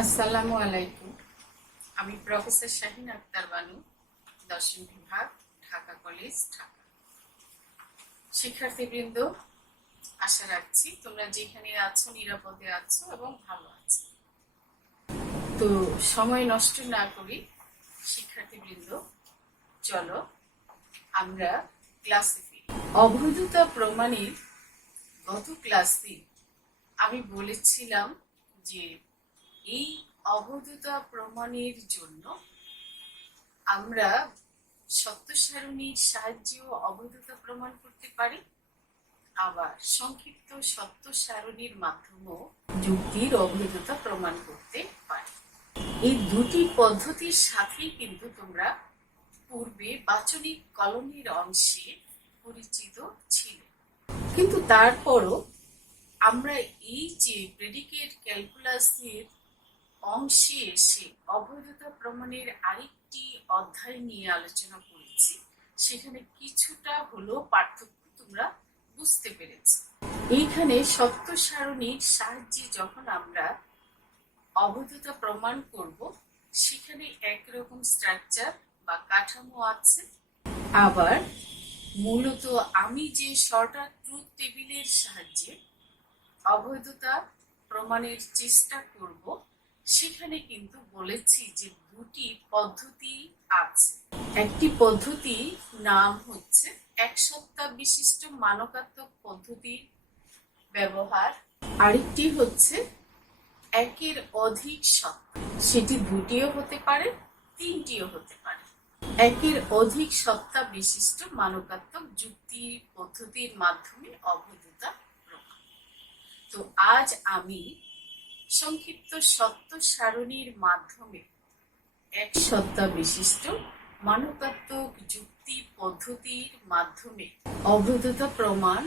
আসসালামু আলাইকুম। আমি প্রফেসর শাহিন আক্তার বানু, দর্শন বিভাগ, ঢাকা কলেজ, ঢাকা। শিক্ষার্থীবৃন্দ, আশা রাখছি তোমরা যেখানে আছো নিরাপদে আছো এবং ভালো আছো। তো সময় নষ্ট না করি শিক্ষার্থীবৃন্দ, চলো আমরা ক্লাসে ফিরি। অবৈধতা প্রমাণের গত ক্লাসে আমি বলেছিলাম যে এই অবৈধতা প্রমাণের জন্য আমরা সত্য সারণীর সাহায্যেও অবৈধতা প্রমাণ করতে পারি, আবার সংক্ষিপ্ত সত্য সারণীর মাধ্যমেও যুক্তির অবৈধতা প্রমাণ করতে পারি। এই দুটি পদ্ধতির সাথেই কিন্তু তোমরা পূর্বে বাচনিক কলমের অংশে পরিচিত ছিলে, কিন্তু তারপরও আমরা এই যে প্রেডিকেট ক্যালকুলাসের অংশে এসে অবৈধতা প্রমাণের আরেকটি অধ্যায় নিয়ে আলোচনা করেছি, সেখানে কিছুটা হলেও পার্থক্য তোমরা বুঝতে পেরেছি। এইখানে সত্য সারণীর সাহায্যে যখন আমরা অবৈধতা প্রমাণ করব, সেখানে একরকম স্ট্রাকচার বা কাঠামো আছে। আবার মূলত আমি যে শর্টার ট্রুথ টেবিলের সাহায্যে অবৈধতা প্রমাণের চেষ্টা করব, সেখানে কিন্তু বলেছি যে দুটি পদ্ধতি আছে। একটি পদ্ধতি নাম হচ্ছে এক সত্তা বিশিষ্ট মানকাত্মক পদ্ধতি ব্যবহার, আরেকটি হচ্ছে একের অধিক সত্তা। সেটি দুটিও হতে পারে, তিনটিও হতে পারে। একের অধিক সত্তা বিশিষ্ট মানকাত্মক যুক্তি পদ্ধতির মাধ্যমে অবৈধতা প্রমাণ। তো আজ আমি সংক্ষিপ্ত সত্য সারণীর মাধ্যমে এক সত্তা বিশিষ্ট মানকাত্মক যুক্তি পদ্ধতির মাধ্যমে অবৈধতা প্রমাণ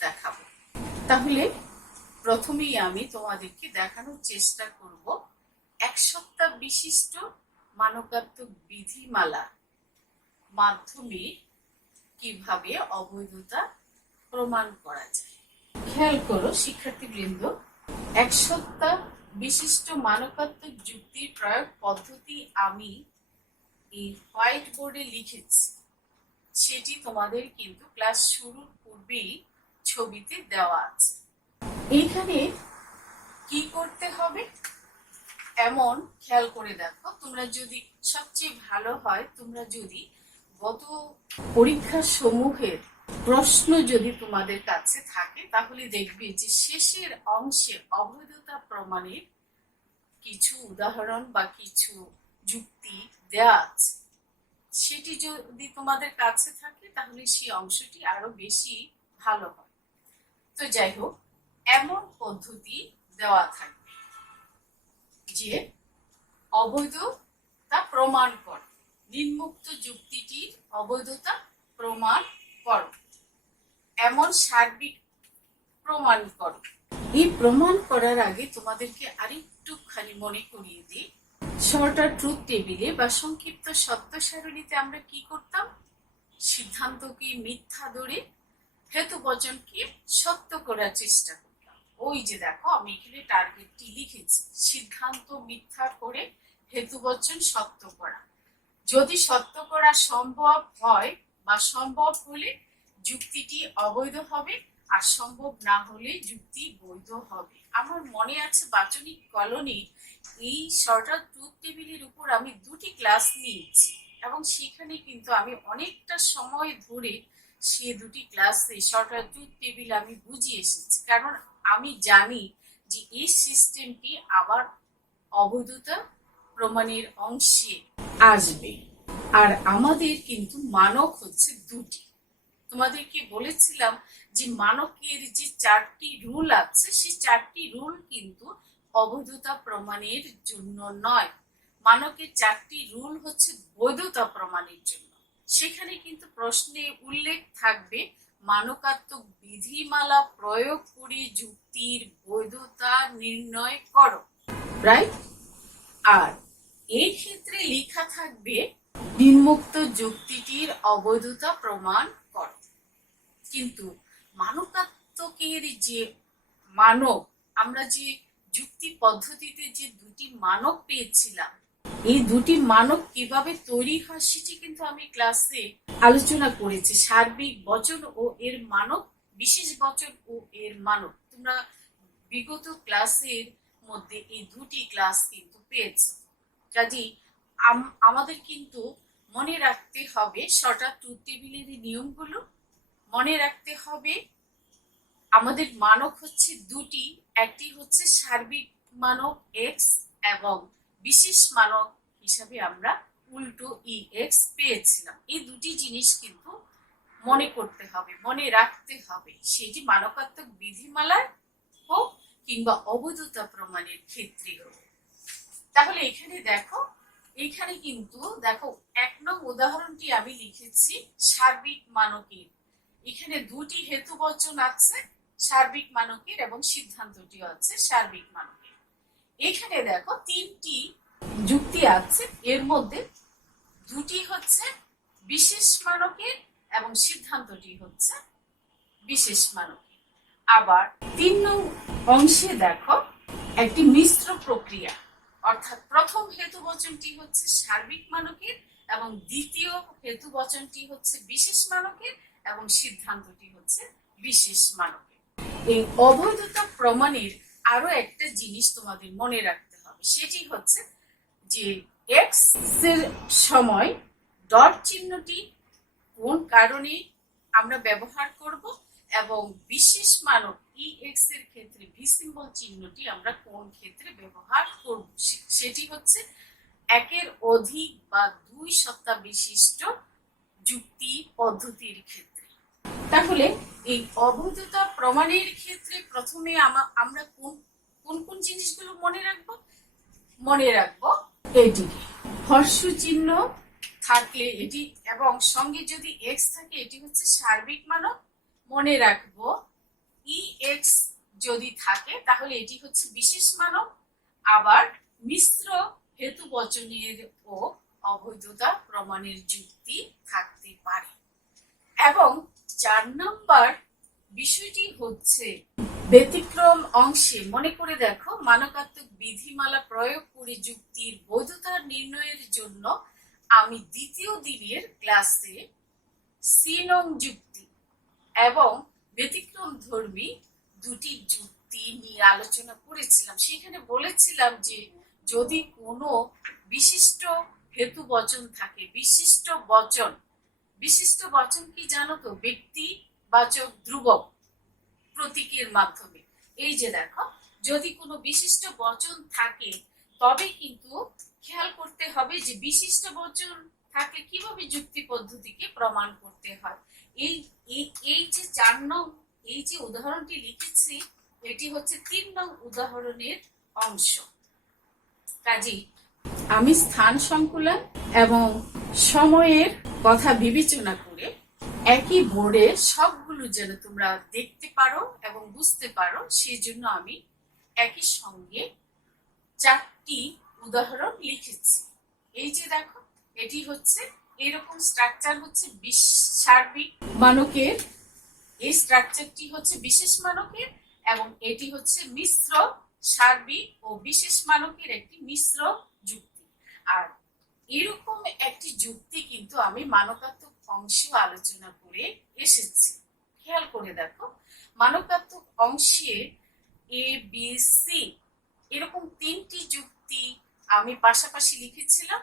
দেখাবো। তাহলে প্রথমেই আমি তোমাদেরকে দেখানোর চেষ্টা করব এক সত্তা বিশিষ্ট মানকাত্মক বিধিমালা মাধ্যমে কিভাবে অবৈধতা প্রমাণ করা যায়। খেয়াল করো শিক্ষার্থীবৃন্দ, এক সত্তা বিশিষ্ট মানকাত্মক যুক্তির প্রয়োগ পদ্ধতি আমি এই হোয়াইট বোর্ডে লিখেছি, সেটি তোমাদের কিন্তু ক্লাস শুরুর পূর্বেই ছবিতে দেওয়া আছে। এইখানে কি করতে হবে এমন খেয়াল করে দেখো। তোমরা যদি সবচেয়ে ভালো হয়, তোমরা যদি গত পরীক্ষা সমূহের প্রশ্ন যদি তোমাদের কাছে থাকে, তাহলে দেখবে যে শেষের অংশে অবৈধতা প্রমাণের কিছু উদাহরণ বা কিছু যুক্তি দেয়া আছে। সেটি যদি তোমাদের কাছে থাকে তাহলে সেই অংশটি আরো বেশি ভালো হয়। তো যাই হোক, এমন পদ্ধতি দেওয়া থাকবে যে অবৈধতা প্রমাণ কর, নিম্নোক্ত যুক্তিটির অবৈধতা প্রমাণ করো, এমন সার্বিক প্রমাণ করো। এই প্রমাণ করার আগে তোমাদেরকে আরেকটুখানি মনে করিয়ে দিই, শর্টার ট্রুথ টেবিলে বা সংক্ষিপ্ত সত্য সারণীতে আমরা কি করতাম? সিদ্ধান্তকে মিথ্যা ধরে হেতুবচনকে সত্য করার চেষ্টা করতাম। ওই যে দেখো, আমি এখানে টার্গেটটি লিখেছি, সিদ্ধান্ত মিথ্যা করে হেতুবচন সত্য করা। যদি সত্য করা সম্ভব হয় বা সম্ভব হলে যুক্তিটি অবৈধ হবে, আর সম্ভব না হলে যুক্তি বৈধ হবে। আমার মনে আছে বাচনিক কলোনি এই শর্টার ট্রুথ টেবিলের উপর আমি দুটি ক্লাস নিয়েছি, এবং সেখানে কিন্তু আমি অনেকটা সময় ধরে সে দুটি ক্লাসে শর্টার ট্রুথ টেবিল আমি বুঝিয়ে এসেছি, কারণ আমি জানি যে এই সিস্টেমটি আবার অবৈধতা প্রমাণের অংশে আসবে। আর আমাদের কিন্তু মানক হচ্ছে দুটি। তোমাদেরকে বলেছিলাম যে মানকের যে 4টি রুল আছে, সেই 4টি রুল কিন্তু অবৈধতা প্রমাণের জন্য নয়। মানকের 4টি রুল হচ্ছে বৈধতা প্রমাণের জন্য। সেখানে কিন্তু প্রশ্নে উল্লেখ থাকবে মানকাত্মক বিধিমালা প্রয়োগ করে যুক্তির বৈধতা নির্ণয় করো, রাইট? আর এই ক্ষেত্রে লেখা থাকবে নিম্নোক্ত যুক্তিটির অবৈধতা প্রমাণ করো। কিন্তু মানকাত্মকের যে মানক, আমরা যে যুক্তি পদ্ধতিতে যে দুটি মানক পেয়েছিলাম, এই দুটি মানক কিভাবে তৈরি হয় সেটি কিন্তু আমি ক্লাসে আলোচনা করেছি। সার্বিক বচন ও এর মানক, বিশেষ বচন ও এর মানক। তোমরা বিগত ক্লাসের মধ্যে এই দুটি ক্লাস কিন্তু পেয়েছো। কাজেই আমাদের কিন্তু মনে রাখতে হবে শর্ট ট্রুথ টেবিলের নিয়মগুলো, মনে রাখতে হবে আমাদের মানক হচ্ছে দুটি, একটি হচ্ছে সার্বিক মানক এক্স এবং বিশেষ মানক হিসাবে আমরা উল্টো ই এক্স পেয়েছিলাম। এই দুটি জিনিস কিন্তু মনে করতে হবে, মনে রাখতে হবে, সেটি মানকাত্মক বিধিমালার হোক কিংবা অবৈধতা প্রমাণের ক্ষেত্রে হোক। তাহলে এখানে দেখো, এখানে কিন্তু দেখো 1 নং উদাহরণটি আমি লিখেছি সার্বিক মানকের। এখানে দুটি হেতুবচন আছে সার্বিক মানকের এবং সিদ্ধান্তটিও আছে সার্বিক মানকের। এখানে দেখো 3টি যুক্তি আছে, এর মধ্যে দুটি হচ্ছে বিশেষ মানকের এবং সিদ্ধান্তটি হচ্ছে বিশেষ মানকের। আবার 3 নং অংশে দেখো একটি মিশ্র প্রক্রিয়া, অর্থাৎ প্রথম হেতুবচনটি হচ্ছে সার্বিক মানকের এবং দ্বিতীয় হেতুবচনটি হচ্ছে বিশেষ মানকের এবং সিদ্ধান্তটি হচ্ছে বিশেষ মানকের। এই অবৈধতা প্রমাণের আরো একটা জিনিস তোমাদের মনে রাখতে হবে, সেটি হচ্ছে যে এক্স এর সময় ডট চিহ্নটি কোন কারণে আমরা ব্যবহার করব এবং বিশেষ মানক ই এক্স এর ক্ষেত্রে ভি সিম্বল চিহ্নটি আমরা কোন ক্ষেত্রে ব্যবহার করব, সেটি হচ্ছে একের অধিক বা 2 সত্তা বিশিষ্ট যুক্তি পদ্ধতির ক্ষেত্রে। তাহলে এই অবৈধতা প্রমাণের ক্ষেত্রে প্রথমে আমরা কোন কোন জিনিসগুলো মনে রাখবো এটিকে হর্ষ চিহ্ন থাকলে এটি এবং সঙ্গে যদি এক্স থাকে এটি হচ্ছে সার্বিক মানক। মনে রাখবো ই এক্স যদি থাকে তাহলে এটি হচ্ছে বিশেষ মানক। আবার মিশ্র হেতুবচনের ও অবৈধতা প্রমাণের যুক্তি থাকতে পারে। এবং 4 নম্বর বিষয়টি হচ্ছে ব্যতিক্রম অংশে মনে করে দেখো, মানকাত্মক বিধিমালা প্রয়োগ করে যুক্তির বৈধতা নির্ণয়ের জন্য আমি দ্বিতীয় দিনের ক্লাসে সি নং যুক্তি এবং ব্যতিক্রম ধর্মী দুটি যুক্তি নিয়ে আলোচনা করেছিলাম। সেখানে বলেছিলাম যে যদি কোনো বিশিষ্ট হেতু বচন থাকে, বিশিষ্ট বচন কি জানো তো, ব্যক্তিবাচক ধ্রুবক প্রতীকের মাধ্যমে। এই যে দেখো, যদি কোনো বিশিষ্ট বচন থাকে তবে কিন্তু খেয়াল করতে হবে যে বিশিষ্ট বচন থাকলে কিভাবে যুক্তি পদ্ধতিকে প্রমাণ করতে হয়। এই যে 4 নং এই যে উদাহরণটি লিখেছি এটি হচ্ছে 3 নং উদাহরণের অংশ। কাজেই আমি স্থান সংকুলন এবং সময়ের কথা বিবেচনা করে একই বোর্ডে সবগুলো যেন তোমরা দেখতে পারো এবং বুঝতে পারো সেই জন্য আমি একই সঙ্গে 4টি উদাহরণ লিখেছি। এই যে দেখো, এটি হচ্ছে এরকম স্ট্রাকচার হচ্ছে সার্বিক মানকের, এই স্ট্রাকচারটি হচ্ছে বিশেষ মানকের এবং এটি হচ্ছে মিশ্র সার্বিক ও বিশেষ মানকের একটি মিশ্র যুক্তি। আর এরকম একটি যুক্তি কিন্তু আমি মানকাত্মক অংশেও আলোচনা করে এসেছি। খেয়াল করে দেখো, মানকাত্মক অংশে এ বি সি এরকম 3টি যুক্তি আমি পাশাপাশি লিখেছিলাম।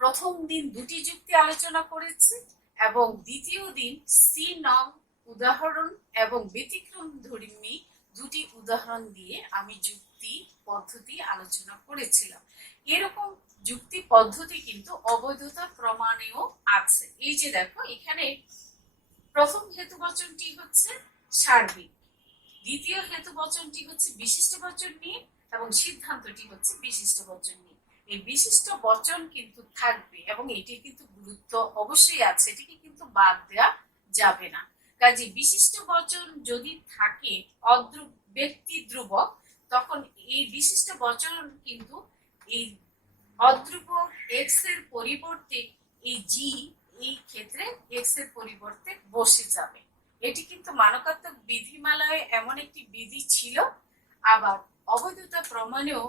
প্রথম দিন 2টি যুক্তি আলোচনা করেছি এবং দ্বিতীয় দিন সি নং উদাহরণ এবং ব্যতিক্রম ধর্মী 2টি উদাহরণ দিয়ে আমি যুক্তি পদ্ধতি আলোচনা করেছিলাম। এরকম যুক্তি পদ্ধতি কিন্তু অবৈধতা প্রমাণেও আছে। এই যে দেখো, এখানে প্রথম হেতুবচনটি হচ্ছে সার্বিক, দ্বিতীয় হেতুবচনটি হচ্ছে বিশিষ্ট বচন নিয়ে এবং সিদ্ধান্তটি হচ্ছে বিশিষ্ট বচন নিয়ে। এই বিশিষ্ট বচন কিন্তু থাকবে এবং এটি কিন্তু গুরুত্ব অবশ্যই আছে, এটিকে কিন্তু বাদ দেওয়া যাবে না। কাজে বিশিষ্ট বচন যদি থাকে ব্যক্তি ধ্রুবক, তখন এই বিশিষ্ট বচন কিন্তু এই অধ্রুবক এক্স এর পরিবর্তে এই জি এই ক্ষেত্রে এক্স এর পরিবর্তে বসে যাবে। এটি কিন্তু মানকাত্মক বিধিমালায় এমন একটি বিধি ছিল। আবার অবৈধতা প্রমাণেও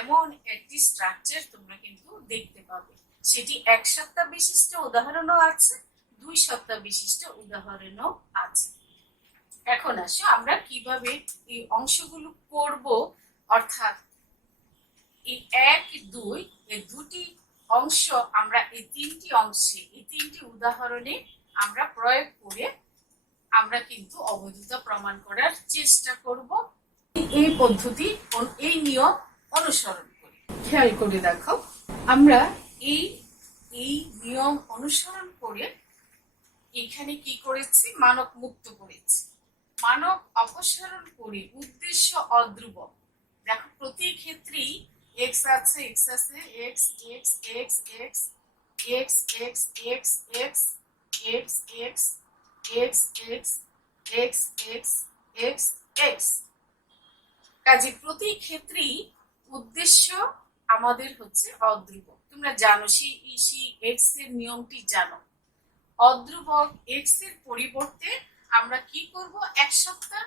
এমন একটি স্ট্রাকচার তোমরা কিন্তু দেখতে পাবে। সেটি 1 সত্তা বিশিষ্ট উদাহরণও আছে, 2 সত্তা বিশিষ্ট উদাহরণও আছে। এখন আসো আমরা কিভাবে এই অংশগুলো করব, অর্থাৎ এই 1, 2 এই দুটি অংশ আমরা এই তিনটি অংশে এই তিনটি উদাহরণে আমরা প্রয়োগ করে আমরা কিন্তু অবৈধতা প্রমাণ করার চেষ্টা করব এই পদ্ধতি এই নিয়ম অনুসরণ করে। খেয়াল করে দেখো, আমরা এই নিয়ম অনুসরণ করে এখানে কি করেছি, মানক মুক্ত করেছি। মানক অপসারণ করে উদ্দেশ্য অধ্রুবক, দেখো প্রতি ক্ষেত্রেই x আছে, x আছে, x x x x x x x x x x x x x x x x কাজে প্রতি ক্ষেত্রেই উদ্দেশ্য আমাদের হচ্ছে অধ্রুবক। তোমরা জানো সেই x এর নিয়মটি জানো। অধ্রুবক x এর পরিবর্তে আমরা কি করব, 1 সত্তা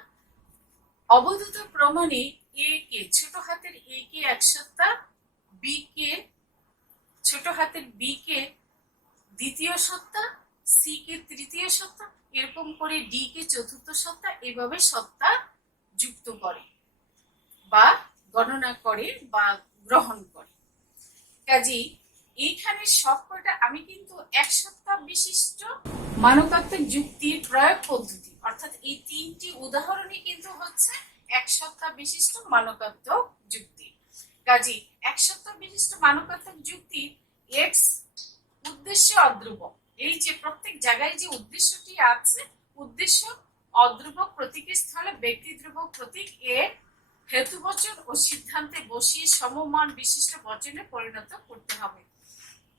অবৈধতা প্রমাণে a কে ছোট হাতের a কে 1 সত্তা, b কে ছোট হাতের b কে দ্বিতীয় সত্তা, c কে তৃতীয় সত্তা, এরকম করে d কে চতুর্থ সত্তা, এভাবে সত্তা যুক্ত করে বা গণনা করে বা গ্রহণ করে। কাজেই এইখানে সবকটা আমি কিন্তু 1 সত্তা বিশিষ্ট মানকাত্মক যুক্তির প্রয়োগ পদ্ধতি, অর্থাৎ এই তিনটি উদাহরণই কিন্তু হচ্ছে 1 সত্তা বিশিষ্ট মানকাত্মক যুক্তি। কাজেই 1 সত্তা বিশিষ্ট মানকাত্মক যুক্তি x উদ্দেশ্য অধ্রুবক, এই যে প্রত্যেক জায়গায় যে উদ্দেশ্যটি আছে, উদ্দেশ্য অধ্রুবক প্রতীকের স্থলে ব্যক্তি ধ্রুবক প্রতীক এর হেতুবচন ও সিদ্ধান্তে বসিয়ে সমমান বিশিষ্ট বচনে পরিণত করতে হবে।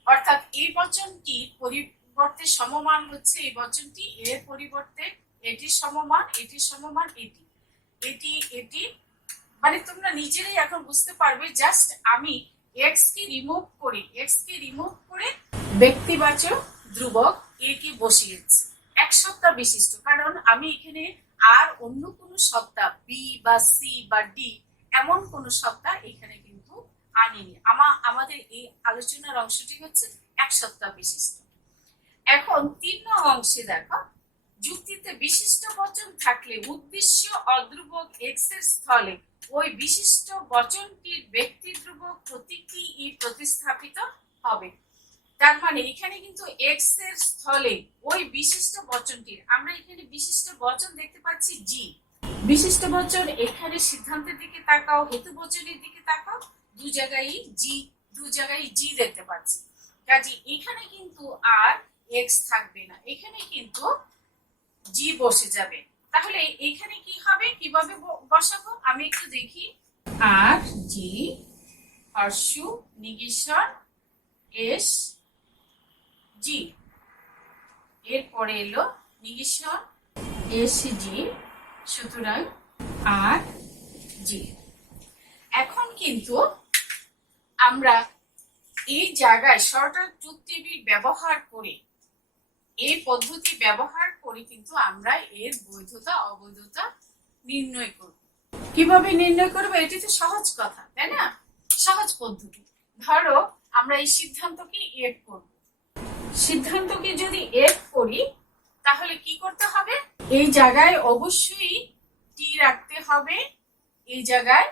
অর্থাৎ এই বচনটির পরিবর্তে সমমান হচ্ছে এই বচনটি, এর পরিবর্তে এটি সমমান, এটি সমমান, এটি এটি এটি মানে তোমরা নিজেরাই এখন বুঝতে পারবে। জাস্ট আমি x কে রিমুভ করে ব্যক্তিবাচক ধ্রুবক a কে বসিয়েছি 1 সত্তা বিশিষ্ট, কারণ আমি এখানে আর অন্য কোনো সত্তা b বা c বা d এমন কোনো সত্তা এখানে কিন্তু আনিনি। আমাদের এই আলোচনার অংশটি হচ্ছে 1 সত্তা বিশিষ্ট। এখন 3 নং অংশে দেখো, যুক্তিতে বিশিষ্ট বচন থাকলে উদ্দেশ্য অধ্রুবক x এর স্থলে ওই বিশিষ্ট বচনটির ব্যক্তি ধ্রুবক প্রতীকটি প্রতিস্থাপিত হবে। তার মানে এখানে কিন্তু x এর স্থলে ওই বিশিষ্ট বচনটির, আমরা এখানে বিশিষ্ট বচন দেখতে পাচ্ছি g, বিশিষ্ট বচন এখানে সিদ্ধান্তের দিকে তাকাও, হেতু বচনের দিকে তাকাও, দু জায়গায় g দেখতে পাচ্ছি। কাজে এখানে কিন্তু আর x থাকবে না, এখানে কিন্তু g বসে যাবে। তাহলে এখানে কি হবে, কিভাবে বসাবো আমি একটু দেখি। আর জি হর্ষু নিগেশন এস জি, এরপরে এলো নিগেশন এস জি, সুতরাং আর জি। এখন কিন্তু আমরা এই জায়গায় শর্টার ট্রুথ টেবিল ব্যবহার করে, এই পদ্ধতি ব্যবহার করে কিন্তু আমরা এর বৈধতা অবৈধতা নির্ণয় করব। কিভাবে নির্ণয় করব, এটি তো সহজ কথা, তাই না? সহজ পদ্ধতি। ধরো আমরা এই সিদ্ধান্তকে এড করব, সিদ্ধান্তকে যদি এড করি তাহলে কি করতে হবে, এই জায়গায় অবশ্যই টি রাখতে হবে, এই জায়গায়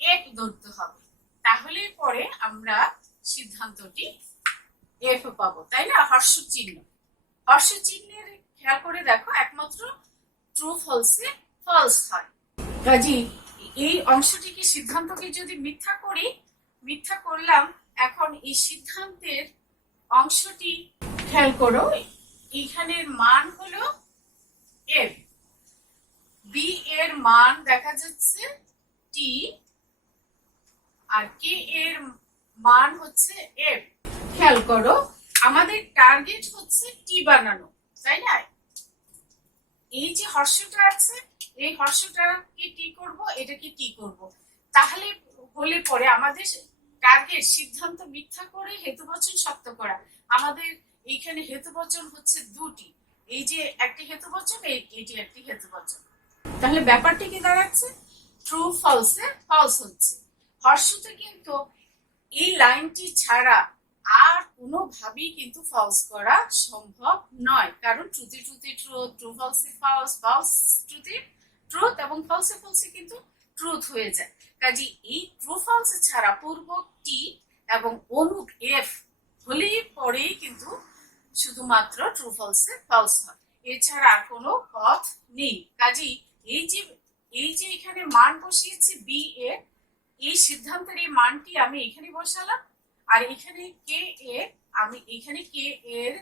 এক ধরতে হবে, তাহলে পরে আমরা সিদ্ধান্তটি এফ পাবো, তাই না? হর্ষ চিহ্নের খেয়াল করে দেখো, একমাত্র ট্রু ফলসে ফলস হয়। কাজী এই অংশটিকে সিদ্ধান্তকে যদি মিথ্যা করলাম, এখন এই সিদ্ধান্তের অংশটি খেয়াল করো, এখানের মান হলো এফ, বি এর মান দেখা যাচ্ছে টি, আর কে এর মান হচ্ছে এফ। খেয়াল করো আমাদের টার্গেট হচ্ছে টি বানানো, তাই না? এই যে হর্ষটা আছে, এই হর্ষটাকে টি করব, এটাকে টি করব, তাহলে হলে পরে আমাদের টার্গেট সিদ্ধান্ত মিথ্যা করে হেতুবচন সত্য করা। আমাদের এইখানে হেতুবচন হচ্ছে দুটি, এই যে একটি হেতুবচন, এইটি একটি হেতুবচন। তাহলে ব্যাপারটি কি দাঁড়াচ্ছে, ট্রু ফলসে ফলস হচ্ছে। হর্ষতে কিন্তু এই লাইনটি ছাড়া আর কোনোভাবেই কিন্তু ফলস করা সম্ভব নয়, কারণ ট্রুতে ট্রুতে ট্রুথ, ট্রু ফলসে ফলস, ফলস ট্রুতে ট্রুথ এবং ফলসে ফলসে কিন্তু ট্রুথ হয়ে যায়। কাজে এই ট্রু ফলসে ছাড়া পূর্বক টি এবং অনুক এফ হলেই পরেই কিন্তু শুধুমাত্র ট্রু ফলসে ফলস হয়, এছাড়া আর কোনো পথ নেই। কাজেই এই যে এখানে মান বসিয়েছি বি এ, এই সিদ্ধান্তের এই মানটি আমি এখানে বসালাম, আর এখানে কে এ, আমি এখানে কে এর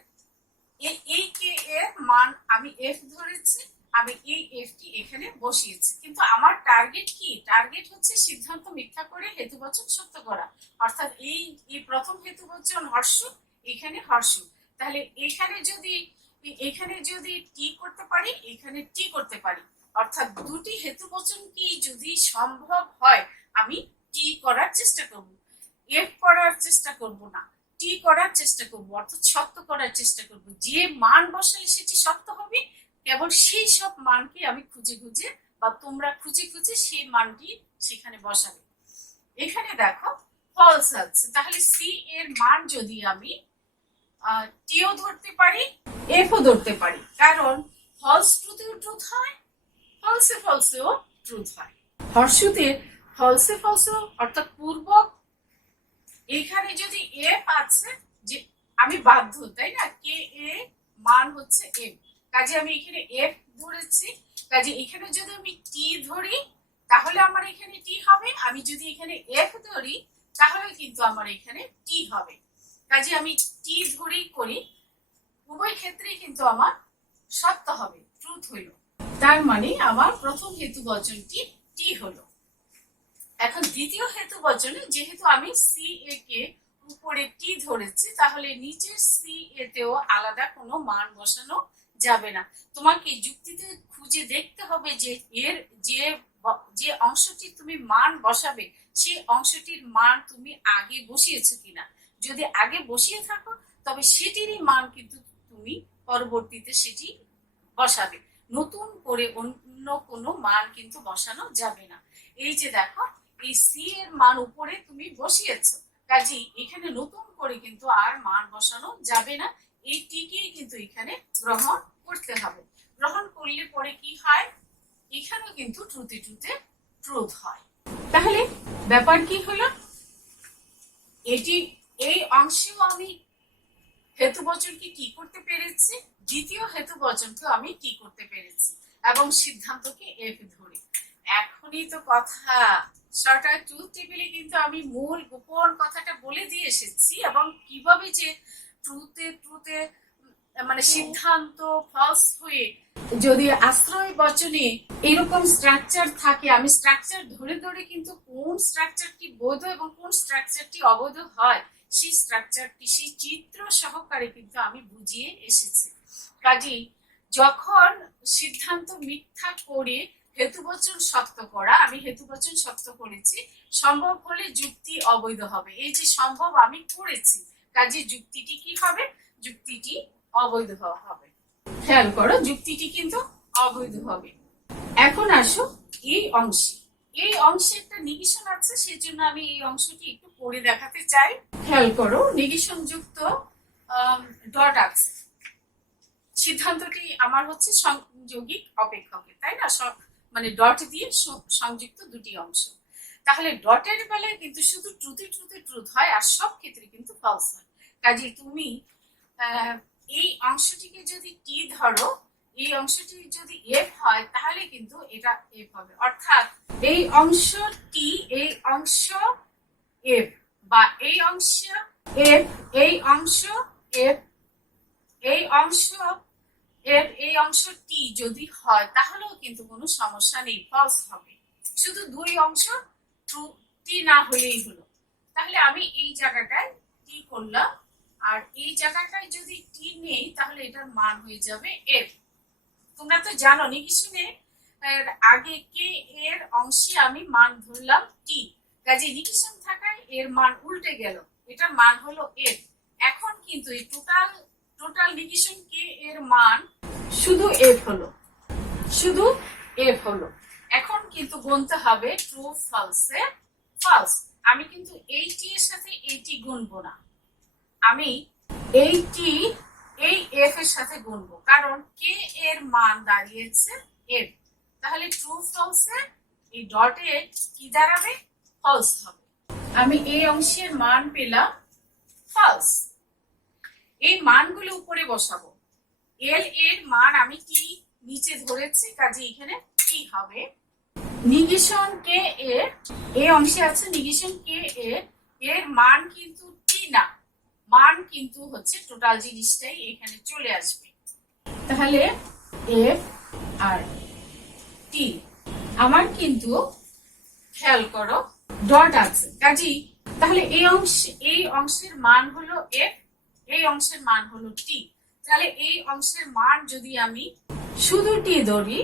এই কে এর মান আমি এফ ধরেছি, আমি এই এফ টি এখানে বসিয়েছি। কিন্তু আমার টার্গেট কি? টার্গেট হচ্ছে সিদ্ধান্ত মিথ্যা করে হেতুবচন সত্য করা, অর্থাৎ এই প্রথম হেতুবচন হর্ষ, এখানে হর্ষ। তাহলে এখানে যদি টি করতে পারি, এখানে টি করতে পারি, অর্থাৎ দুটি হেতুবচন কি যদি সম্ভব হয় আমি টি করার চেষ্টা করব, এফ করার চেষ্টা করব না, টি করার চেষ্টা করব, অর্থাৎ সত্য করার চেষ্টা করব। যে মান বসালে সেটি সত্য হবে, কেবল সেই সব মানকে আমি খুঁজে খুঁজে বা তোমরা খুঁজে খুঁজে সেই মানটি সেখানে বসাবে। এখানে দেখো ফলস আছে, তাহলে সি এর মান যদি আমি টিও ধরতে পারি, এফও ধরতে পারি, কারণ ফলস ট্রুতেও ট্রুথ হয়, ফলসে ফলসেও ট্রুথ হয়। হর্ষতে ফলসে ফলসেও অর্থাৎ পূর্বক এখানে যদি এফ আছে, যে আমি বাধ্য, তাই না, কে এ মান হচ্ছে এফ, কাজে আমি এখানে এফ ধরেছি, কাজে এখানে যদি আমি টি ধরি তাহলে আমার এখানে টি হবে, আমি যদি এখানে এফ ধরি তাহলে কিন্তু আমার এখানে টি হবে। কাজে আমি টি ধরেই করি, উভয় ক্ষেত্রেই কিন্তু আমার সত্য হবে, ট্রুথ হইল। তার মানে আমার প্রথম হেতুবচনটি টি হলো। এখন দ্বিতীয় হেতুবচনে যেহেতু আমি সি এ কে উপরে টি ধরেছি, তাহলে নিচের সি এতেও আলাদা কোনো মান বসানো যাবে না। তোমাকে যুক্তিতে খুঁজে দেখতে হবে যে এর যে অংশটি তুমি মান বসাবে সেই অংশটির মান তুমি আগে বসিয়েছো কিনা। যদি আগে বসিয়ে থাকো তবে সেটিরই মান কিন্তু তুমি পরবর্তীতে সেটি বসাবে, নতুন করে অন্য কোনো মান কিন্তু বসানো যাবে না। এই যে দেখো এই সি এর মান উপরে তুমি বসিয়েছো, কাজে এখানে নতুন করে কিন্তু আর মান বসানো যাবে না, এই টিকেই কিন্তু এখানে গ্রহণ করতে হবে। গ্রহণ করলে পরে কি হয়, এখানেও কিন্তু ট্রুতে ট্রুতে ট্রুথ হয়। তাহলে ব্যাপার কি হলো, এটি এই অংশেও আমি হেতুবচনকে কি করতে পেরেছি, দ্বিতীয় হেতুবচনকে আমি কি করতে পেরেছি এবং সিদ্ধান্তকে এফ ধরে। এখনই তো কথা, শর্টকাট ট্রুথ টেবিলে কিন্তু আমি মূল গোপন কথাটা বলে দিয়ে এসেছি, এবং কিভাবে যে ট্রুতে মানে সিদ্ধান্ত ফলস হয়ে যদি আশ্রয় বচনে এরকম স্ট্রাকচার থাকে, আমি স্ট্রাকচার ধরে ধরে কিন্তু কোন স্ট্রাকচারটি বৈধ এবং কোন স্ট্রাকচারটি অবৈধ হয় সেই স্ট্রাকচারটি সেই চিত্র সহকারে কিন্তু আমি বুঝিয়ে এসেছি। কাজেই যখন সিদ্ধান্ত মিথ্যা করে হেতুবচন সত্য করা, আমি হেতুবচন সত্য করেছি, সম্ভব হলে যুক্তি অবৈধ হবে। এই যে সম্ভব আমি করেছি, কাজে যুক্তিটি কি হবে, যুক্তিটি অবৈধ হবে। খেয়াল করো, যুক্তিটি কিন্তু অবৈধ হবে। এখন আসো এই অংশে, এই অংশে একটা নিগেশন আছে, সেজন্য আমি এই অংশটি একটু পড়ে দেখাতে চাই। খেয়াল করো, নিগেশন যুক্ত ডট আছে, সিদ্ধান্তটি আমার হচ্ছে সংযোগিক অপেক্ষকের, তাই না, মানে ডট দিয়ে সংযুক্ত দুটি অংশ। তাহলে ডটের বেলায় কিন্তু শুধু ট্রুতে ট্রুতে ট্রুথ হয়, আর সব ক্ষেত্রে কিন্তু ফলস হয়। কাজে তুমি এই অংশটিকে যদি টি ধরো, এই অংশটি যদি এফ হয় তাহলে কিন্তু এটা এফ হবে, অর্থাৎ এই অংশ টি, এই অংশ এফ, বা এই অংশ এফ, এই অংশ এফ, এই অংশ এফ, এই অংশ টি যদি হয় তাহলেও কিন্তু কোনো সমস্যা নেই, ফলস হবে। শুধু দুই অংশ ট্রু টি না হলেই হলো। তাহলে আমি এই জায়গাটায় টি করলাম, আর এই জায়গাটায় যদি টি নেই তাহলে এটার মান হয়ে যাবে এফ। তোমরা তো জানো নিগেশনে আগে কে এর অংশে আমি মান ধরলাম টি, কাজে নিগেশন থাকায় এর মান উল্টে গেল, এটার মান হলো এফ। এখন কিন্তু এই টোটাল নিগেশন কে এর মান শুধু এফ হলো, শুধু এফ হলো। এখন কিন্তু গুনতে হবে ট্রু ফলসে ফলস। আমি কিন্তু এইটি এর সাথে এইটি গুনবো না, আমি এইটি এই এফ এর সাথে গুনবো, কারণ কে এর মান দাঁড়িয়েছে এফ। তাহলে ট্রু ফলসে এই ডটে কি দাঁড়াবে? ফলস হবে। আমি এই অংশের মান পেলাম ফলস। এই মানগুলো উপরে বসাবো। এল এর মান আমি কি নিচে ধরেছি, কাজে এখানে কি হবে? নিগেশন কে এর এই অংশে আছে নিগেশন কে এর মান কিন্তু টি না, মান কিন্তু হচ্ছে টোটাল জিনিসটাই এখানে চলে আসবে। তাহলে এফ আর টি। আমার কিন্তু খেয়াল করো ডট আছে, কাজেই তাহলে এই অংশের মান হলো এফ, এই অংশের মান হলো টি। তাহলে এই অংশের মান যদি আমি শুধু টি ধরি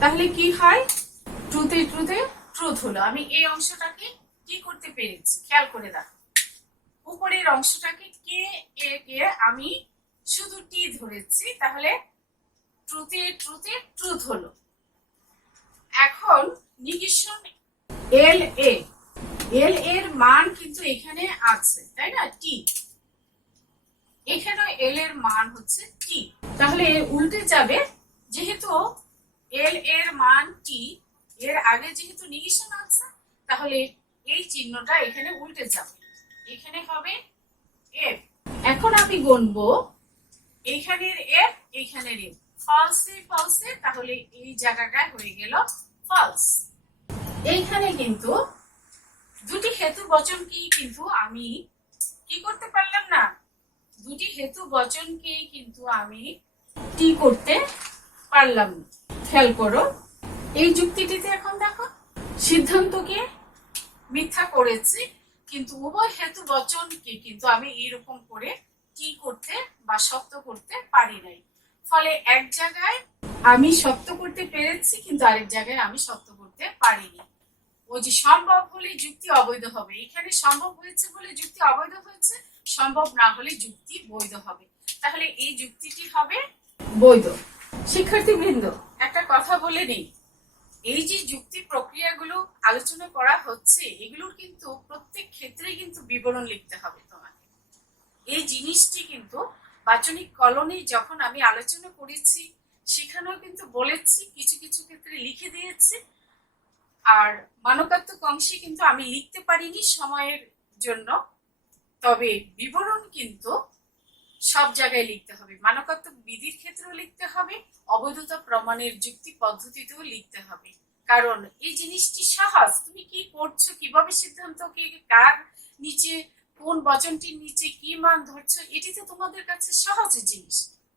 তাহলে কি হয়? ট্রুথে ট্রুথে ট্রুথ হলো। আমি এই অংশটাকে কি করতে পেরেছি খেয়াল করে দেখো। উপরের অংশটাকে কে কে আমি শুধু টি ধরেছি, তাহলে ট্রুথে ট্রুথে ট্রুথ হলো। এখন নিগেশন এল এর মান কিন্তু এখানে আছে, তাই না? টি, এখানে এল এর মান হচ্ছে টি। তাহলে উল্টে যাবে, যেহেতু এল এর মান টি, এর আগে যেহেতু নিগেশন আছে, তাহলে এই চিহ্নটা এখানে উল্টে যাবে, এখানে হবে এফ। এখন আমি গুনবো এইখানের এফ এইখানের এফ, ফলসে ফলসে, তাহলে এই জায়গাটায় হয়ে গেল ফলস। এইখানে কিন্তু দুটি হেতু বচনকে কিন্তু আমি কি করতে পারলাম না, দুটি হেতু বচনকে কিন্তু আমি টি করতে পারলাম না। খেয়াল করো এই যুক্তিটিতে। এখন দেখো সিদ্ধান্তকে মিথ্যা করেছি, কিন্তু উভয় হেতু বচনকে কিন্তু আমি এইরকম করে টি করতে বা শক্ত করতে পারি নাই। ফলে এক জায়গায় আমি শক্ত করতে পেরেছি, কিন্তু আরেক জায়গায় আমি শক্ত করতে পারিনি। ওই যে সম্ভব হলে যুক্তি অবৈধ হবে, এখানে সম্ভব হয়েছে বলে যুক্তি অবৈধ হয়েছে, সম্ভব না হলে যুক্তি বৈধ হবে। তাহলে এই যুক্তিটি হবে বৈধ। শিক্ষার্থীবৃন্দ, একটা কথা বলে নেই, এই যে যুক্তি প্রক্রিয়াগুলো আলোচনা করা হচ্ছে, এগুলোর কিন্তু প্রত্যেক ক্ষেত্রে কিন্তু বিবরণ লিখতে হবে তোমাকে। এই জিনিসটি কিন্তু বাচনিক কলোনি যখন আমি আলোচনা করেছি সেখানেও কিন্তু বলেছি, কিছু কিছু ক্ষেত্রে লিখে দিয়েছি। আর মানকাত্মক অংশে কিন্তু আমি লিখতে পারিনি সময়ের জন্য, তবে বিবরণ কিন্তু সব জায়গায় লিখতে হবে। মানকাত্মক বিধির ক্ষেত্রেও লিখতে হবে, অবৈধতা প্রমাণের যুক্তি পদ্ধতিতেও লিখতে হবে। কারণ এই জিনিসটি সহজ, তুমি কি করছো, কিভাবে সিদ্ধান্তকে কার নিচে, কোন বচনটির নিচে কি মান ধরছো, এটি তো তোমাদের কাছে সহজ জিনিস।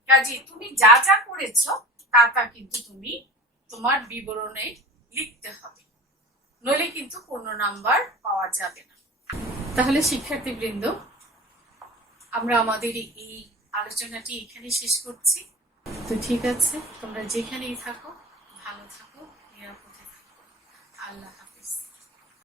কাজে তুমি যা যা করেছো তা কিন্তু তুমি তোমার বিবরণে লিখতে হবে, নইলে কিন্তু পূর্ণ নাম্বার পাওয়া যাবে না। তাহলে শিক্ষার্থীবৃন্দ, আমরা আমাদের এই আলোচনাটি এখানে শেষ করছি। তো ঠিক আছে, তোমরা যেখানেই থাকো ভালো থাকো, নিরাপদে থাকো। আল্লাহ।